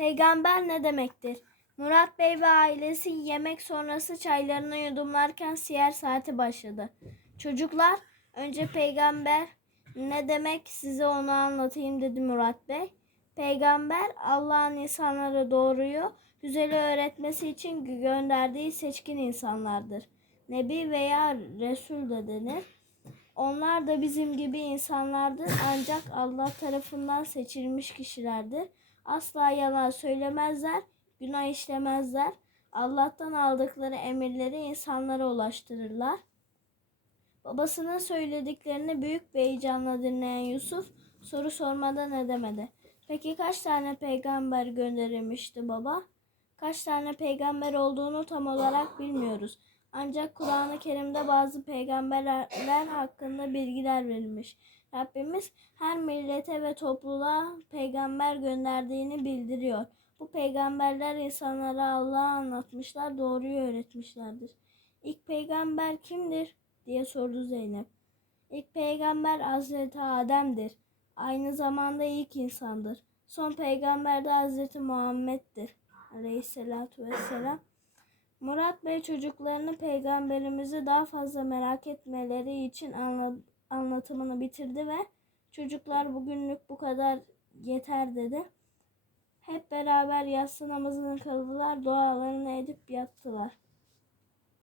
Peygamber ne demektir? Murat Bey ve ailesi yemek sonrası çaylarını yudumlarken siyer saati başladı. Çocuklar, önce peygamber ne demek size onu anlatayım dedi Murat Bey. Peygamber Allah'ın insanlara doğruyu, güzeli öğretmesi için gönderdiği seçkin insanlardır. Nebi veya Resul de denir. Onlar da bizim gibi insanlardır ancak Allah tarafından seçilmiş kişilerdir. Asla yalan söylemezler, günah işlemezler. Allah'tan aldıkları emirleri insanlara ulaştırırlar. Babasının söylediklerini büyük bir heyecanla dinleyen Yusuf soru sormadan edemedi. Peki kaç tane peygamber gönderilmişti baba? Kaç tane peygamber olduğunu tam olarak bilmiyoruz. Ancak Kur'an-ı Kerim'de bazı peygamberler hakkında bilgiler verilmiş. Rabbimiz her millete ve topluluğa peygamber gönderdiğini bildiriyor. Bu peygamberler insanlara Allah'ı anlatmışlar, doğruyu öğretmişlerdir. İlk peygamber kimdir? diye sordu Zeynep. İlk peygamber Hazreti Adem'dir. Aynı zamanda ilk insandır. Son peygamber de Hazreti Muhammed'dir. Aleyhisselatu vesselam. Murat Bey çocuklarını peygamberimizi daha fazla merak etmeleri için anla- anlatımını bitirdi ve çocuklar bugünlük bu kadar yeter dedi. Hep beraber yatsı namazını kıldılar, dualarını edip yattılar.